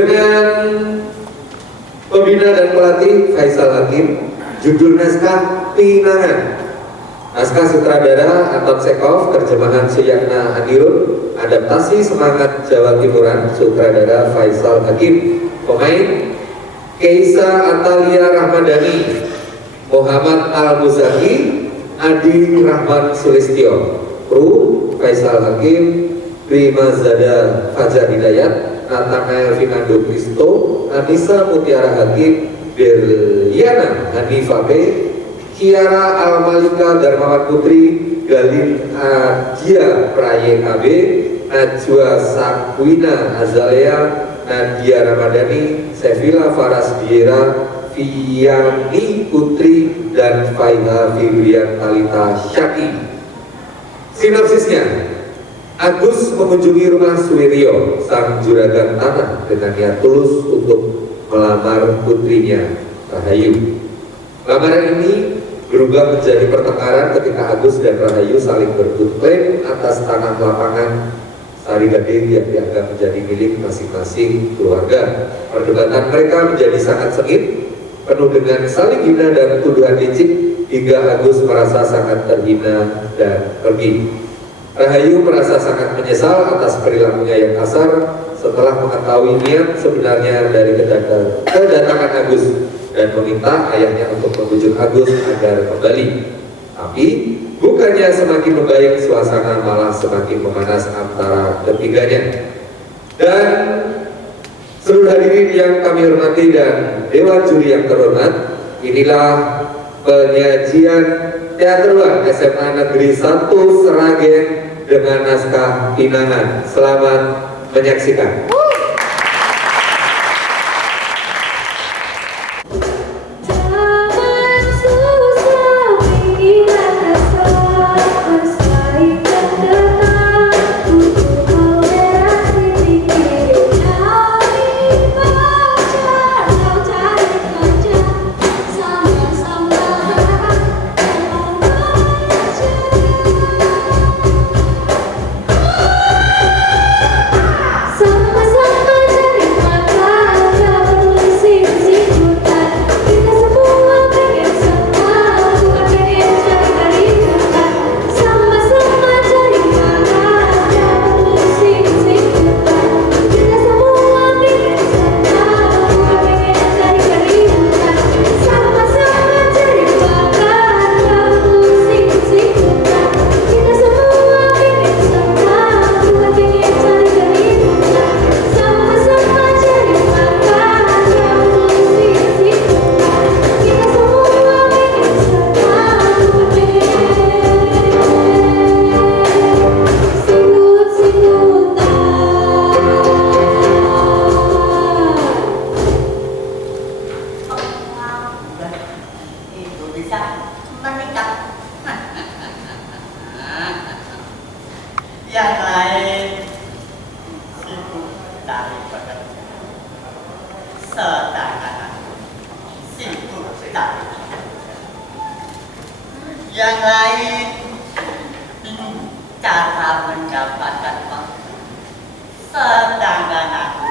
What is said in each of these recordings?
dengan pembina dan pelatih Faisal Hakim. Judul naskah Pinangan. Naskah sutradara Anton Chekhov, terjemahan Suyatna Adirun, adaptasi Semangat Jawa Timuran, sutradara Faisal Hakim. Pemain Keisa Atalia Rahmadani, Muhammad Al-Muzaki, Adi Rahman Sulistyo. Kru Faisal Hakim, Prima Zada Fajar Hidayat, Nathanael Finando Kristo, Anissa Mutiara Hakim, Berliana Hanifah B, Kiara Al-Malika Darmawan Putri, Galin Adia Praye KB, Najwa Sakwina Azalea, Nadia Ramadhani, Sevilla Faras Diera, Viani Putri, dan Faiha Fibrian Talita Syaki. Sinopsisnya, Agus mengunjungi rumah Suwiryo, sang juragan tanah, dengan niat tulus untuk melamar putrinya, Rahayu. Lamaran ini berubah menjadi pertengkaran ketika Agus dan Rahayu saling berebut klaim atas tanah lapangan Sarigade yang dianggap menjadi milik masing-masing keluarga. Perdebatan mereka menjadi sangat sengit, penuh dengan saling hina dan tuduhan licik, hingga Agus merasa sangat terhina dan pergi. Rahayu merasa sangat menyesal atas perilakunya yang kasar setelah mengetahui niat sebenarnya dari kedatangan Agus, dan meminta ayahnya untuk membujuk Agus agar kembali. Tapi bukannya semakin membaik, suasana malah semakin memanas antara ketiganya. Dan seluruh hadirin yang kami hormati dan Dewan Juri yang terhormat, inilah penyajian teater SMA Negeri 1 Seragen dengan naskah Pinangan. Selamat menyaksikan. Yang lain sibuk cari pekerjaan, sedangkan aku sibuk cari pekerjaan. Yang lain bingung cara mendapatkan uang, sedangkan aku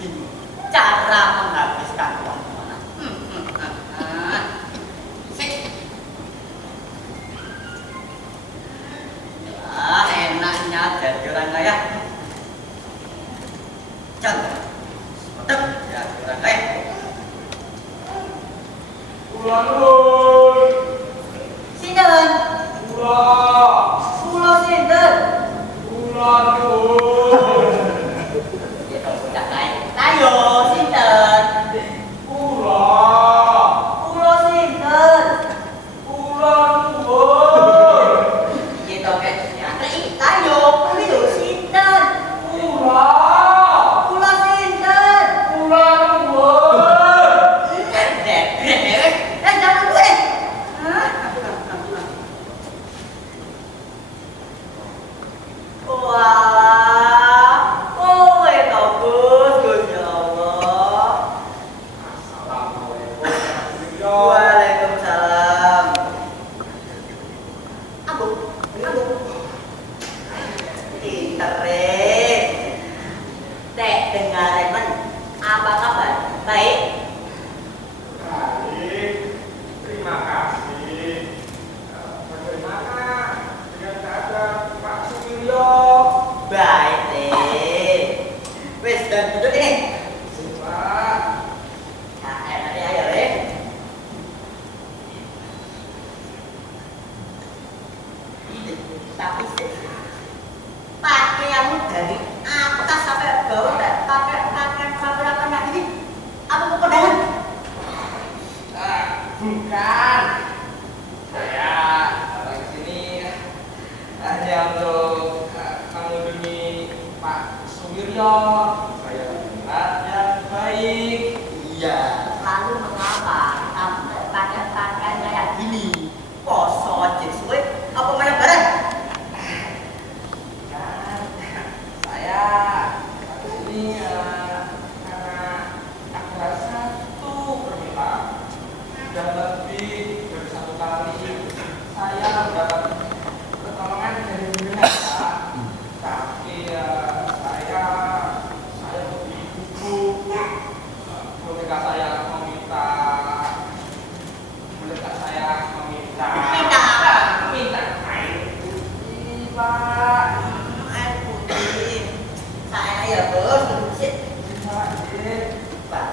bingung cara menghabiskan uang. Enaknya jadi orang kaya. Contoh, tetap jadi orang kaya. Ulanun. Sinten? Ulah. Kula sinten? Ulanun. Ya kok udah kaya. Ayo sinten? Ulah. Kula sinten? Ulanun. Ya toh kan. Ayo, kuwi sinten? Ulah. Kula sinten? Ulanun. Jangan gue. Wah. Apa kabar? Baik? Baik, terima kasih. Bagaimana dengan keadaan Pak Suwiryo? Baik deh. Wes dan duduk ini. Pak, Nah, nanti ayo deh. Tapi pakaianmu dari atas sampai bawah pakai pakaian apa ini? Apa mau kondangan? bukan. Saya datang ke sini hanya untuk mengunjungi Pak Suwiryo. Saya dengar yang baik. Iya. Lalu mengapa sampai pakai pakaian kayak gini? Kosong sesuai apa main bareng? Kan saya ke sini karena ada satu permintaan. Sudah lebih dari satu kali saya mendapat pertolongan dari mereka, tapi saya lebih gugup. Bolehkah saya meminta minta air putih, Pak? Air putih. Saya ya bos, sih. Pak, Pak.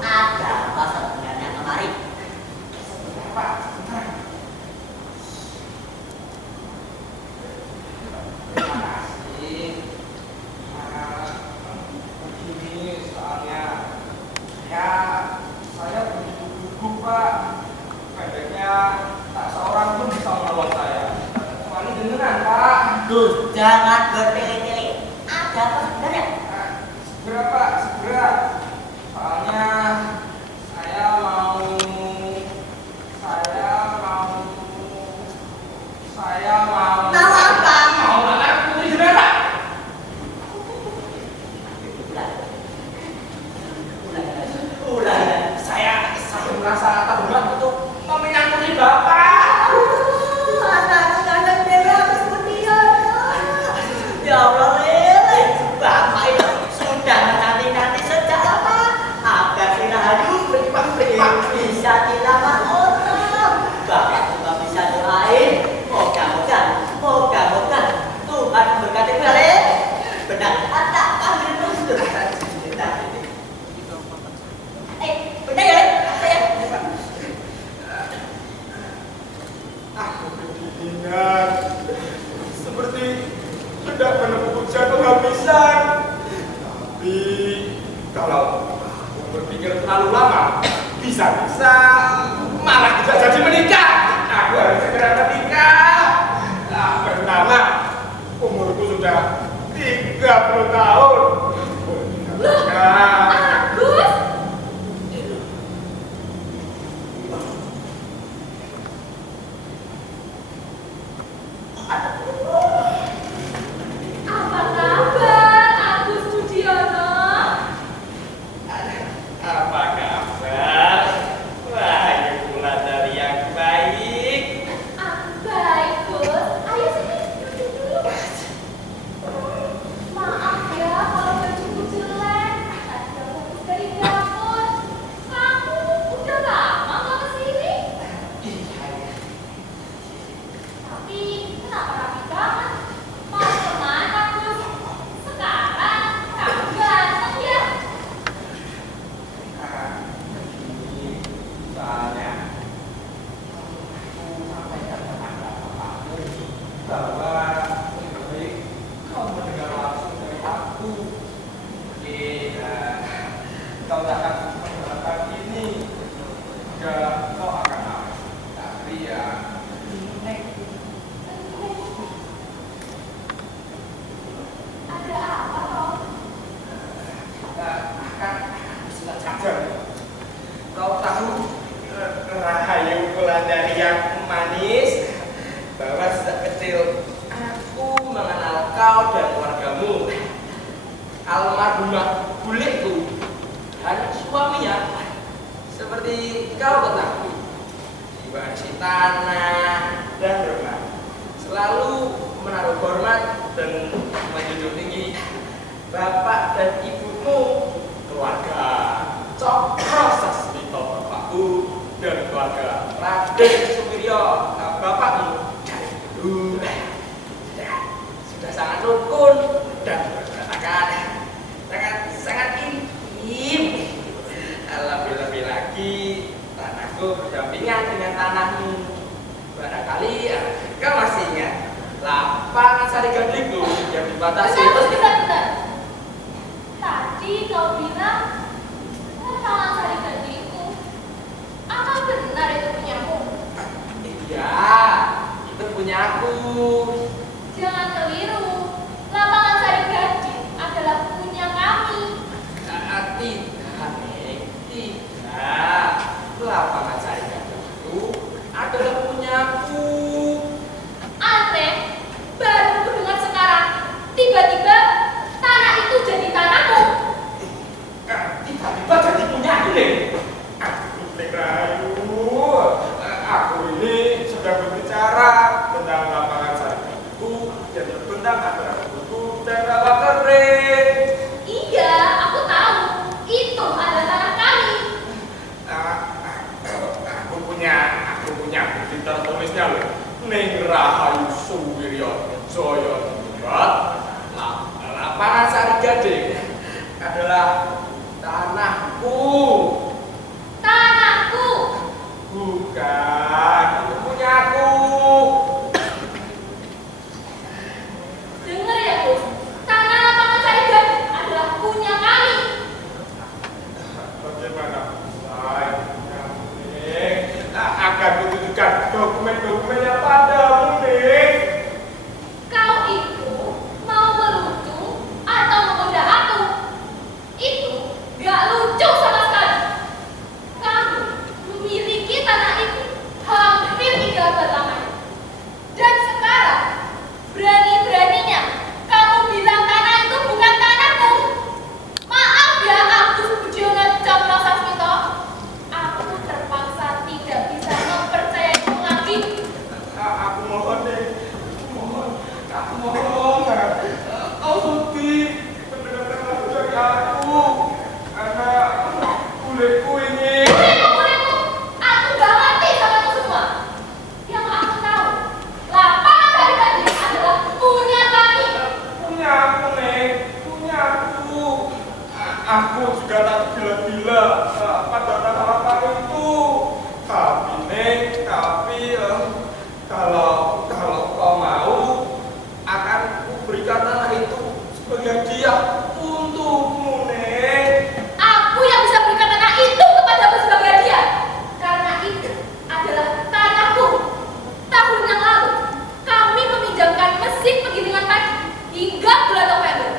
Ada apa sebenarnya kemari? Pak, terima kasih. Begini soalnya saya begitu gugup, Pak. Pendeknya tak seorang pun bisa menolong saya. Kecuali jenengan, Pak. Duh, jangan bertele-tele. Ada apa sebenarnya? Segera, Pak, segera. Soalnya saya mau Tahu apa? mau anak putri jenengan, Pak. Ulah. Saya merasa terhormat untuk meminang putri Bapak. Anak-anak merah seperti ya Allah, lele. Bapak itu sudah menanti-nanti sejak lama agar si Rahayu bisa dilamar orang. Bapak juga bisa doain. Moga-moga Tuhan berkati balik. Benar, ada kami terus. Benar ya? Saya. Aku kedinginan, seperti hendak menempuh hujan penghabisan. Tapi kalau aku berpikir terlalu lama, bisa-bisa malah tidak jadi menikah. Aku harus segera menikah. Pertama, umurku sudah 30 tahun. Menikah. Agus, apa kabar Agus Budiono? Apa kabar? Wahyu pula dari yang baik. Baik, Gus. Ayo sini, duduk dulu. Maaf ya kalau bajuku jelek. Tadi aku dari dapur. Kamu udah lama gak kesini? Tapi kenapa rapi banget? Mau kemana, Gus? Sekarang kamu ganteng ya? Soalnya aku sampaikan kepada bapakmu bahwa lebih baik kau mendengar langsung dari aku. Kau tak akan menggunakan ini jika kau akan mau. Tapi Ada apa, Tom? akan sudah cajar. Kau tahu Rahayu Wulandari yang manis bahwa sejak kecil aku mengenal kau dan keluargamu. Almarhumah buleku dan suaminya seperti kau ketahui, tanah, dan rumah. Selalu menaruh hormat dan menjunjung tinggi bapak dan ibumu, keluarga Cokro Sasmito bapakku, dan keluarga Raden Sumiryo bapakmu dari dulu sudah sangat rukun dan berantakan, sangat intim. Lebih-lebih lagi tanahku berdampingan dengan tanahmu. Barangkali kau masih ingat lapangan Sari Gadingku yang dibatasi. Bentar. Tadi kau bilang lapangan Sari Gadingku. Apa benar itu punyamu? Iya, itu punyaku. Jangan keliru. Lapangan Sari Gading adalah punya kami. Tidak, Nek. Tidak. Lapangan Sari Gading itu adalah punyaku. Aneh, baru kudengar sekarang. Tiba-tiba tanah itu jadi tanahmu. Tiba-tiba jadi punyaku, Nek. Nek Rayu, aku ini sedang berbicara tentang lapangan Sari Gadingku yang terbentang antara kebunku dan rawa kering. Iya, aku tahu. Itu adalah tanah kami. Aku punya bukti tertulisnya loh. Ning Rahayu Suwiryo Joyo Dibuat lapangan Sari Gading adalah tanahku. Tanahku. Bukan, itu punyaku. Dengar ya, Bos. Tanah lapangan Sari Gading adalah punya kami. Bagaimana saya akan kutunjukkan dokumen-dokumennya padamu, Ning. Kau itu mau melucu atau menggoda aku? Itu gak lucu sama sekali. Kamu memiliki tanah itu hampir 3 abad lamanya. Dan sekarang berani-beraninya kamu bilang tanah itu bukan tanahmu. Maaf ya, Agus Budiono Cokro Sasmito. Aku terpaksa tidak bisa mempercayaimu lagi. Aku mohon, Ning. Aku mohon. Kau suti mendengarkan lagu dari aku. Karena kulitku ini. Boleh-bolehmu, aku gak ngerti sama itu semua. Yang aku tahu, lapangan Sari Gading adalah punya kami. Punya aku, Ning. Punya aku. Aku juga tak gila-gila pada tanah-tanah itu. Tapi, Ning, kalau kau mau, akan kuberikan tanah itu sebagai hadiah untukmu, Ning. Aku yang bisa berikan tanah itu kepadamu sebagai hadiah. Karena itu adalah tanahku. Tahun yang lalu, kami meminjamkan mesin penggilingan padi hingga bulan November.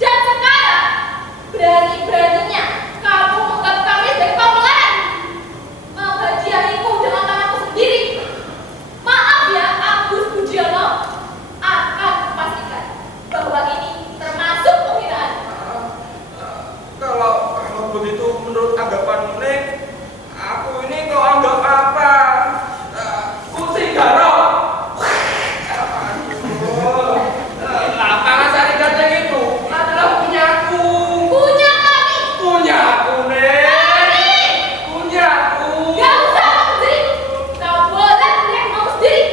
Dan sekarang, berani-beraninya kamu menganggap kami sebagai pembelahan. Mau hadiahiku dengan tanahku sendiri. Maaf ya, Agus Budiono. Akan kupastikan bahwa ini termasuk penghinaan. Kalau begitu menurut anggapan Ning, aku ini kau anggap apa? Kunci garong. Lapangan Sari Gading itu adalah punyaku. Punya kami. Punyaku, Ning. Punyaku. Gak usah kamu sendiri. Kau boleh teriak mau sendiri.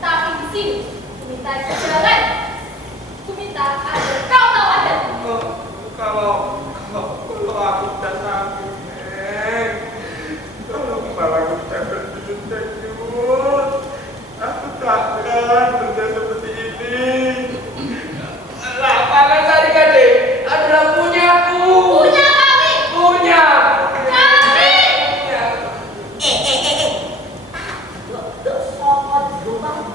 Tapi di sini, ku minta jalan. Ku minta agar kau tahu ada. Kalau aku tidak sanggup, Ning. Kalau kepala aku tidak berjujur, aku takkan kerja seperti ini. Lapangan Sari Gading adalah punyaku. Punya kami. Punya. Kami. Duk, sokot rumah.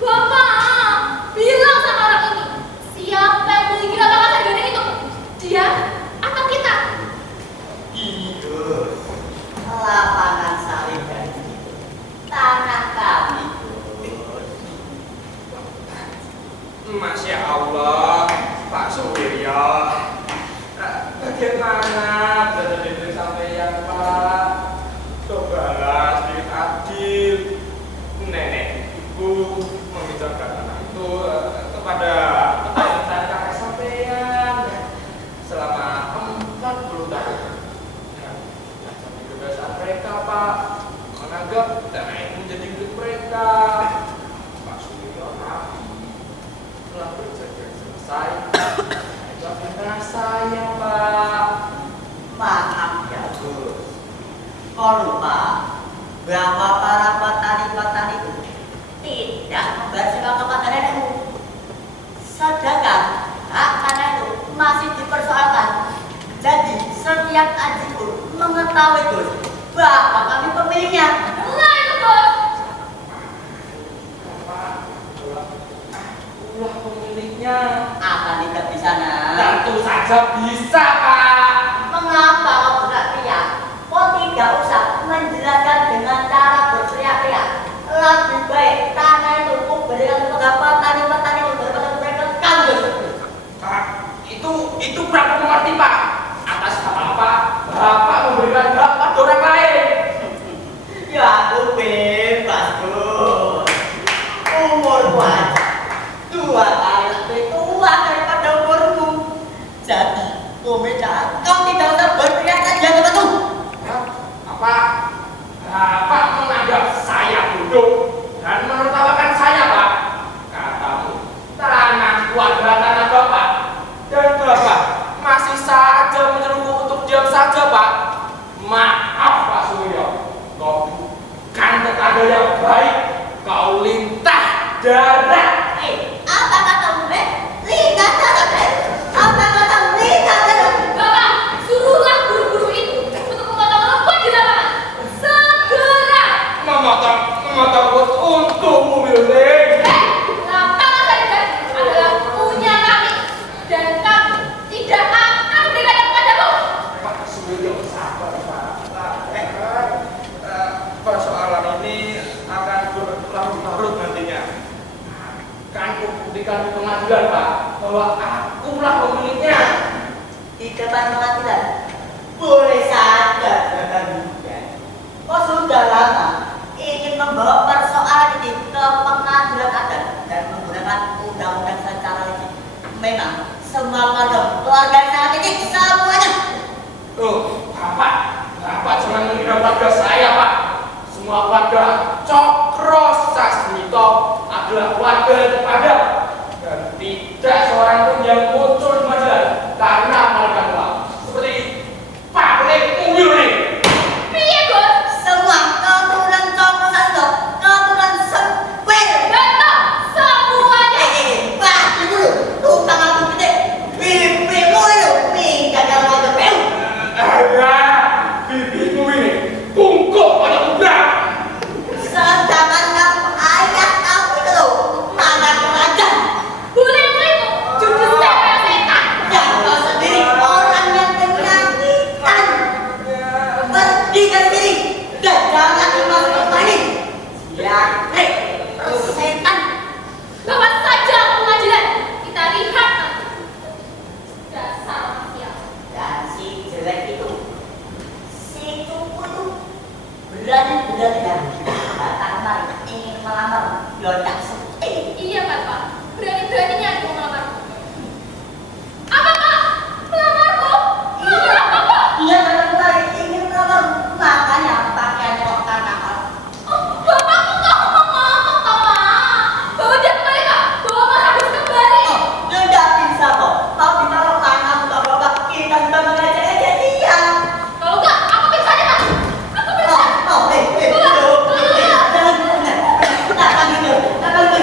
Bapak, bilang sama orang ini. Siapa yang memiliki lapangan Sari Gading itu? Dia atau kita? Iya. Lapangan Kau lupa bahwa para petani-petani itu tidak membersihkan tempat tanahmu. Sedangkan hak tanah itu masih dipersoalkan. Jadi setiap anjing pun mengetahui Gus bahwa kami pemiliknya. Nah itu bos. Akulah pemiliknya. Apa tidak bisa nak? Tentu saja bisa, Pak. Mengapa kau berteriak? Kau tidak usah menjelaskan dengan cara berteriak-teriak. Lebih baik tanah itu kau berikan kepada petani-petani untuk daripada mereka kamu. Pak, itu berapa mengerti, Pak? Atas apa Bapak memberikan hak pada orang lain? Ya aku bebas Gus. Umurku aja 2 kali lebih tua daripada umurmu. Jadi Komeda, kau tidak usah berteriak saja kepadaku. Ya, apa? Bapak menganggap saya bodoh dan menertawakan saya, Pak. Katamu, tanahku adalah tanah Bapak. Dan Bapak masih saja menyuruhku untuk diam saja, Pak. Maaf, Pak Suryo. Kau bukan tetangga yang baik. Kau lintah darat. Apa katamu, Nek? Lihat saja, apa katamu? Lihat saja. Bapak, suruhlah guru-guru itu untuk memotong rumput di lapangan. Segera. Memotong rumput untukmu, Milning. Lapangan saja adalah punya kami dan kami tidak akan memberikannya kepadamu. Pak Suryo, sabar, Pak. Persoalan ini akan berlarut-larut nantinya. Akan kubuktikan di pengadilan, Pak, bahwa akulah pemiliknya. Di depan pengadilan boleh saja jangan hujan. Kau sudah lama ingin membawa persoalan ini ke pengadilan adat dan menggunakan undang-undang secara legis. Memang semua keluarga yang sangat licik semuanya. Bapak jangan mengira warga saya, Pak. Semua warga Cokro Sasmito adalah warga yang terpandang dan tidak seorang pun yang muncul di majalah karena mereka uang. Seperti Pak Uwil nih. Piye, Bos? Semua keturunan Cokro Sasmito, keturunan Sempil. Betul, semuanya. Pak, dulu tukang aku gede, bibimu itu minggat yang mau berpeu. Bibimu ini bungkuk pada udang. Sedangkan kamu ayah kamu itu loh, mana kerajaan. Bule-bule itu jurus setan setan. Ya kau sendiri orang yang penyakitan. Pergi dari sini dan jangan dimasuki rumah ini. Ya, setan. Bawa saja ke pengadilan. Kita lihat nanti. Dasar manusia. Dan si jelek itu, si cupu itu berani-beraninya datang kemari ingin melamar Yondak Sukti. Iya kan, Pak? Berani-beraninya dia mau melamarku. Apa, Pak? Melamarku? Melamar apa, Pak? Dia datang kemari ingin melamar, makanya pakaiannya kok kanakan. Oh, Bapak kok nggak ngomong-ngomong, Pak? Bawa dia kembali, Pak. Bawa Mas Agus kembali. Oh, tidak bisa kok. Mau ditaruh tangan untuk bapak kita sudah mengajak-ajak dia. Kalau nggak, aku pisahin, Pak. Aku pisahin. Jangan, jangan, jangan, jangan,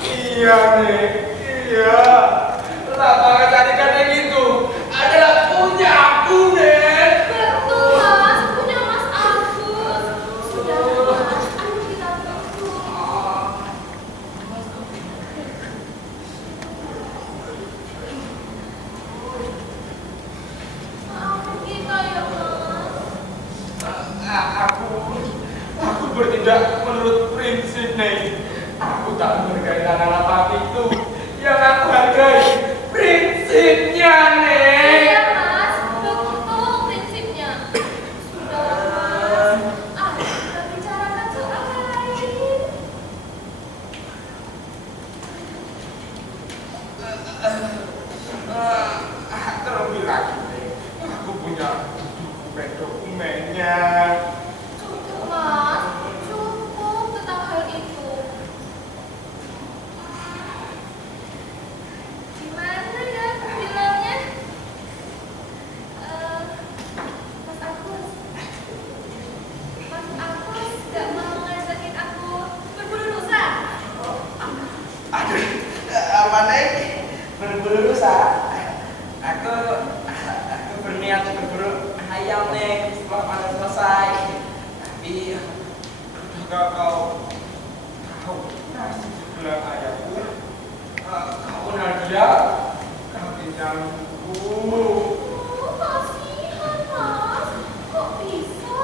Iya, Nek. Iya. Lapangan tandingan itu adalah punya aku, Nek. Betul, Mas. Punya Mas Agus. Sudah, Mas. Ayo kita tunggu. Maafin kita ya, Mas. Aku bertindak menurut prinsip, Nek. Aku tak menghargai tanah lapang itu. Yang aku hargai prinsipnya, Nek. Iya, Mas. Betul prinsipnya. Sudah, Mas. Ayo kita bicarakan soal lain. Terlebih lagi, Nek. Aku punya dokumen-dokumennya. Cukup, Mas. Cukup tentang hal itu. Gimana ya bilangnya? Mas Agus. Mas Agus gak mau ngajakin aku berburu lusa. Aduh, apa nih? Berburu rusa. Aku berniat berburu ayam nih setelah panen selesai. Tapi Jika kau tahu nasi sebelah ayahku, kau kenal dia, kau pinjamku. Oh, kasihan, Mas. Kok bisa?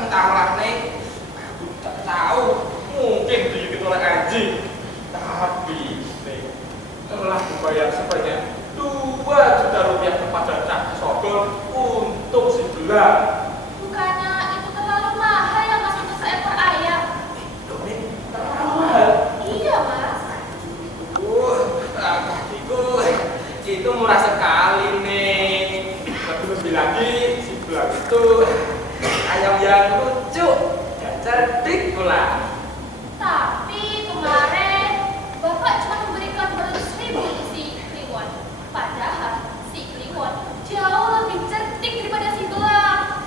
Entahlah, Nek. Aku tak tahu. Mungkin digigit oleh anjing. Tapi, Nek, telah dibayar sebanyak 2 juta rupiah kepada Cak Sogol untuk si Belang. Bukannya itu terlalu mahal ya, Mas, untuk seekor ayam? Nek, terlalu mahal. Iya, Mas. Kakiku itu murah sekali, Nek. Lebih lagi, si Belang itu ayam yang lucu dan cerdik pula. Tapi kemarin Bapak cuma memberikan 200.000 si Kliwon. Padahal si Kliwon jauh lebih cerdik daripada si Belang.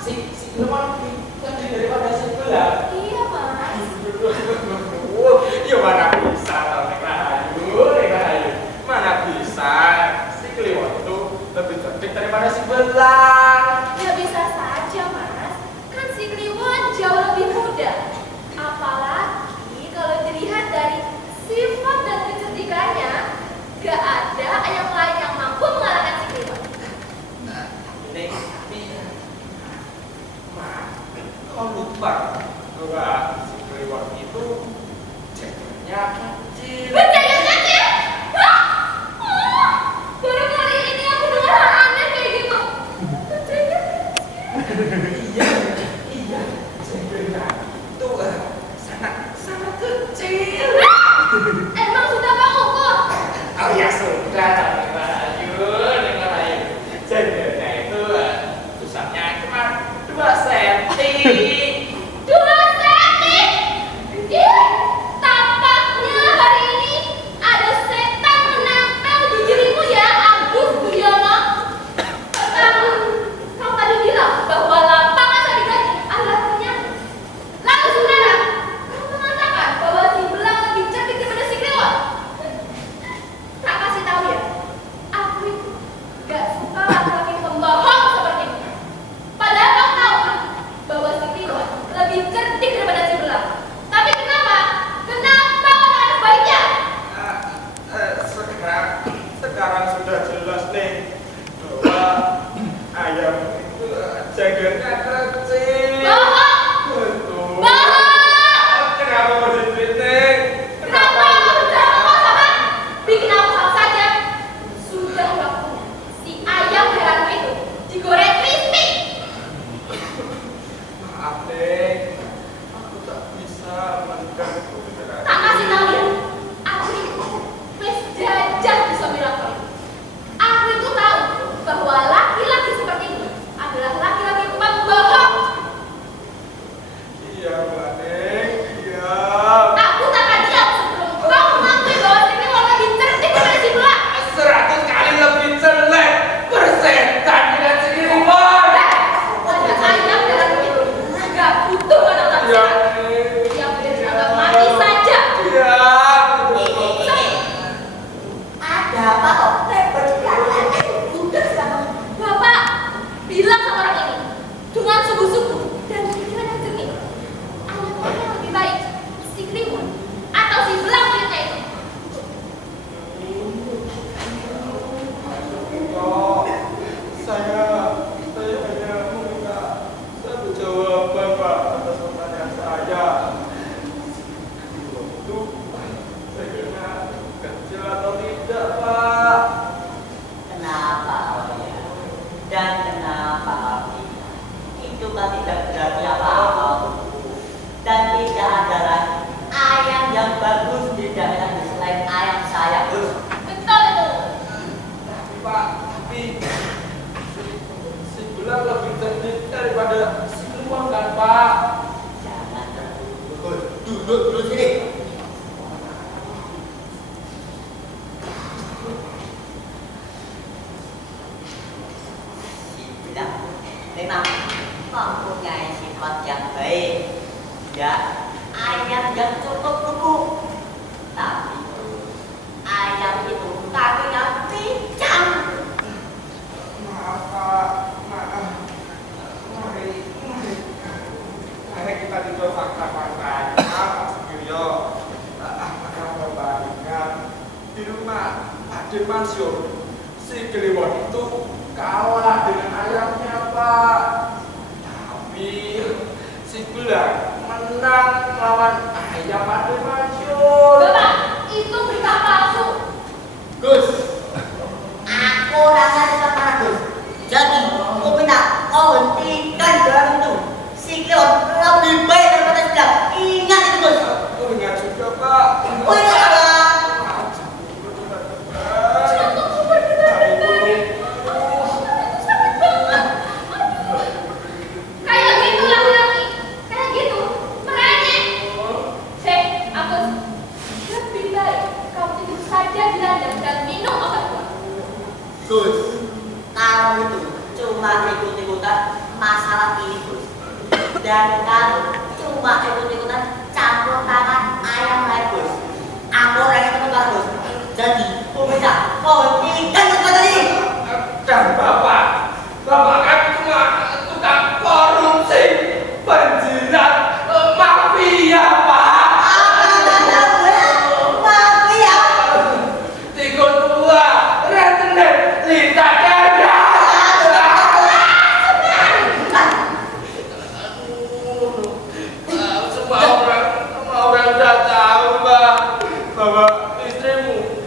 di rumah Aden Mansur, si Kliwon itu kalah dengan ayamnya, Pak. Tapi si Belang menang melawan ayam Aden Mansur. Bapak, itu berita palsu. Gus, Aku rasa tidak parah, Gus. Jadi, aku minta kau hentikan gerak itu. Si Kliwon lebih baik daripada sedang. Ingat itu, Gus. aku ingat juga, Pak. Oh iya, Bang. Jantungku berdebar-debar. Sakit banget. Aduh. Kayak gitu laki-laki. Kayak gitu. Merengek. Hei, Agus. Lebih baik kau tidur saja di ladang dan minum obat kuat. Gus, Kamu itu cuma ikut-ikutan masalah ini, Gus. Dan kamu cuma ikut-ikutan campur tangan ayam lain, Gus. Aku orang yang teman Gus. Jadi, aku minta kau hentikan kekuatan ini. dan Bapak kan cuma tukang korupsi, penjilat, mafia, Pak. Mafia. Tiga tua, rentenir, lita dada. Semua orang sudah tahu, Mbak, bahwa istrimu